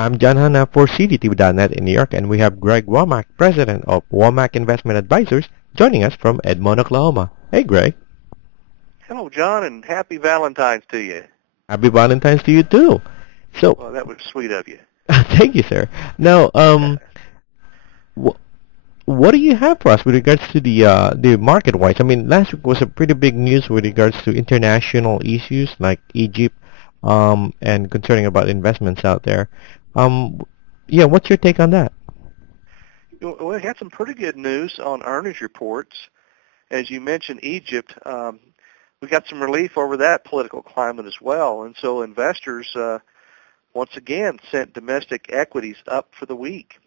I'm John Hanna for CDTV.net in New York, and we have Greg Womack, president of Womack Investment Advisors, joining us from Edmond, Oklahoma. Hey, Greg. Hello, John, and happy Valentine's to you. Happy Valentine's to you, too. So, Well, that was sweet of you. thank you, sir. Now, wh- what do you have for us with regards to the market-wise? I mean, last week was a pretty big news with regards to international issues like Egypt, and concerning about investments out there. Um, yeah, what's your take on that? We had some pretty good news on earnings reports. As you mentioned, Egypt, we got some relief over that political climate as well. And so investors, once again, sent domestic equities up for the week.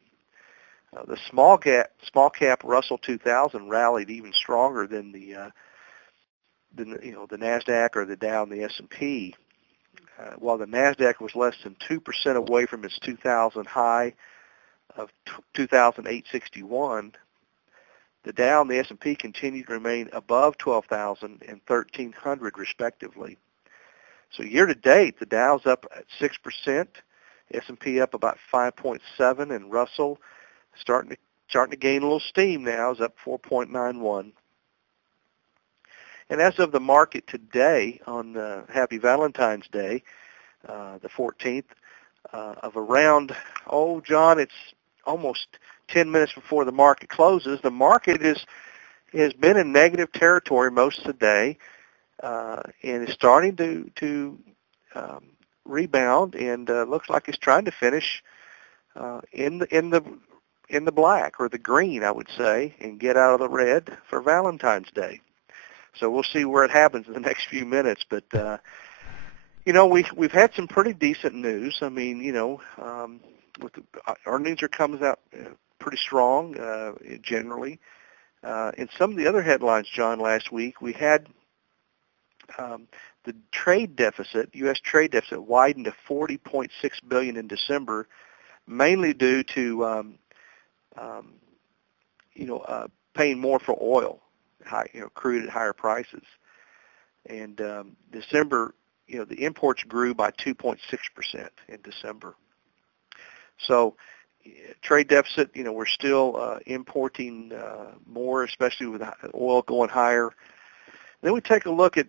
The small cap Russell 2000 rallied even stronger than the Nasdaq or the Dow and the S&P. While the Nasdaq was less than 2% away from its 2000 high of 2,861, the Dow and the S&P continued to remain above 12,000 and 1,300 respectively. So year to date, the Dow's up at 6%, S&P up about 5.7, and Russell starting to gain a little steam now, is up 4.91. And as of the market today, on Happy Valentine's Day, the 14th, of around, John, it's almost 10 minutes before the market closes. The market has been in negative territory most of the day, and is starting to rebound, and looks like it's trying to finish in the black or the green, I would say, and get out of the red for Valentine's Day. So we'll see where it happens in the next few minutes. But we've had some pretty decent news. I mean, with the earnings are coming out pretty strong generally. In some of the other headlines, John, last week we had the trade deficit, U.S. trade deficit, widened to $40.6 billion in December, mainly due to paying more for oil, crude at higher prices. And December, the imports grew by 2.6% in December. So trade deficit, we're still importing more, especially with oil going higher. Then we take a look at,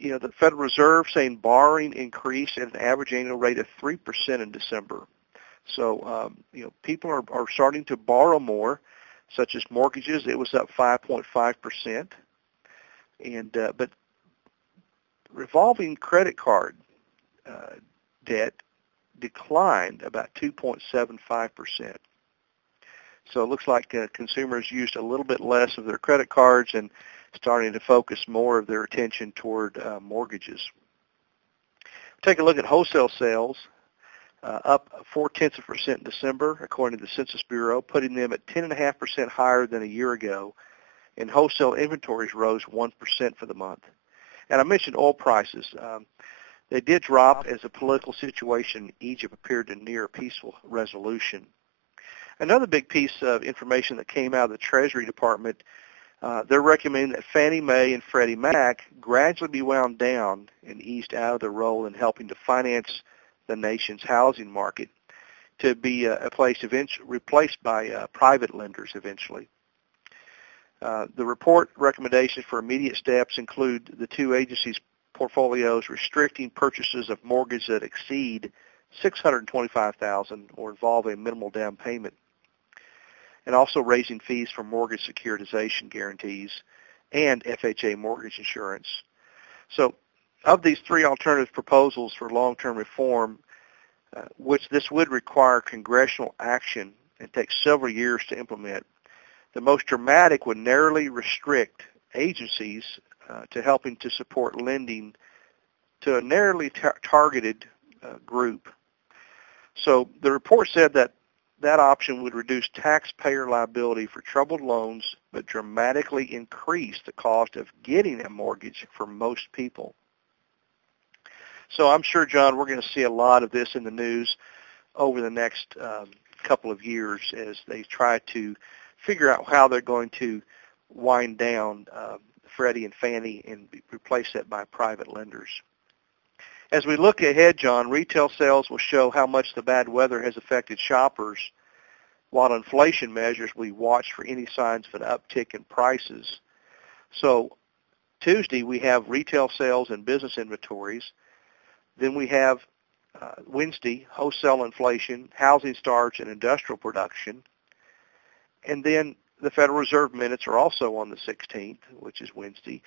the Federal Reserve saying borrowing increased at an average annual rate of 3% in December. So, people are starting to borrow more, such as mortgages. It was up 5.5%. And but revolving credit card debt declined about 2.75%. So it looks like consumers used a little bit less of their credit cards and starting to focus more of their attention toward mortgages. Take a look at wholesale sales, up 0.4% in December, according to the Census Bureau, putting them at 10.5% higher than a year ago. And wholesale inventories rose 1% for the month. And I mentioned oil prices. They did drop as the political situation in Egypt appeared to near a peaceful resolution. Another big piece of information that came out of the Treasury Department, they're recommending that Fannie Mae and Freddie Mac gradually be wound down and eased out of their role in helping to finance the nation's housing market to be a place eventually replaced by private lenders eventually. The report recommendations for immediate steps include the two agencies' portfolios restricting purchases of mortgages that exceed $625,000 or involve a minimal down payment, and also raising fees for mortgage securitization guarantees and FHA mortgage insurance. So of these three alternative proposals for long-term reform, which this would require congressional action and take several years to implement, the most dramatic would narrowly restrict agencies to helping to support lending to a narrowly targeted group. So the report said that that option would reduce taxpayer liability for troubled loans, but dramatically increase the cost of getting a mortgage for most people. So I'm sure, John, we're going to see a lot of this in the news over the next couple of years as they try to figure out how they're going to wind down Freddie and Fannie and replace that by private lenders. As we look ahead, John, retail sales will show how much the bad weather has affected shoppers, while inflation measures we watch for any signs of an uptick in prices. So Tuesday we have retail sales and business inventories. Then we have Wednesday, wholesale inflation, housing starts, and industrial production. And then the Federal Reserve minutes are also on the 16th, which is Wednesday.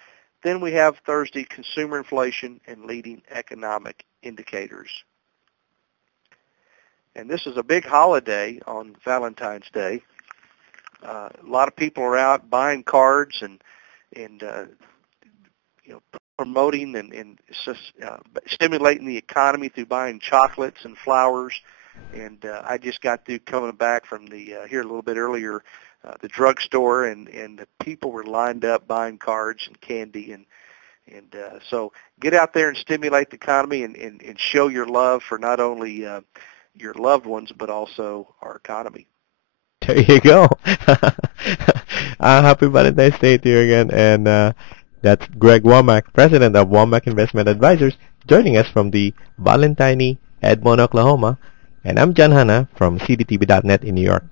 Then we have Thursday, consumer inflation and leading economic indicators. And this is a big holiday on Valentine's Day. A lot of people are out buying cards and promoting and stimulating the economy through buying chocolates and flowers. And I just got through coming back from here a little bit earlier, the drugstore, and the people were lined up buying cards and candy. And so get out there and stimulate the economy and show your love for not only your loved ones, but also our economy. There you go. Happy Valentine's Day to you again. And that's Greg Womack, President of Womack Investment Advisors, joining us from the Valentine, Edmond, Oklahoma. And I'm John Hanna from cdtv.net in New York.